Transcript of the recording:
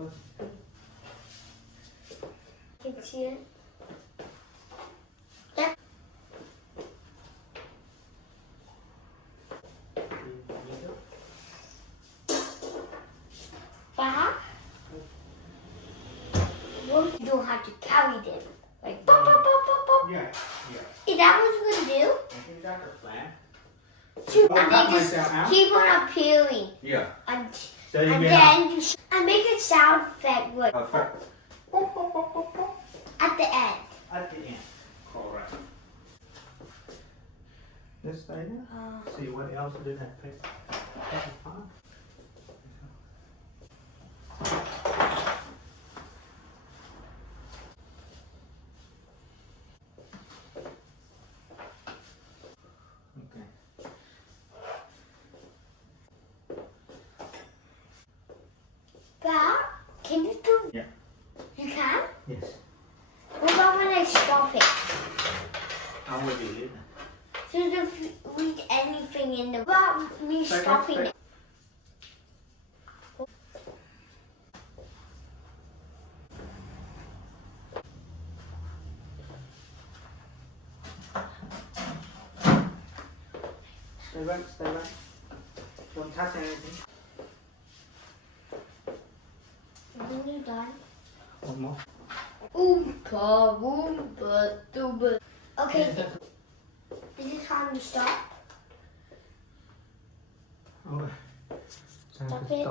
Good. Can you see it? Yep. Bah. What if you don't have to carry them? Like pop, pop, pop, pop, pop. Yeah. Is that what you're gonna do? I think that's the plan. And they just keep on appearing. Yeah. And So you then you and make it sound effect like Perfect. at the end. At the end. Correct. This side now. See what else did that pick? Okay. But can you do? Yeah. You can? Yes. What about when I stop it? How would you do that? So if you read anything in the what about me stopping it? Stay back, stay back. Don't touch anything. When you're done. One more. Oompa, boompa, dooba. Okay, is it time to stop? Okay. Stop it.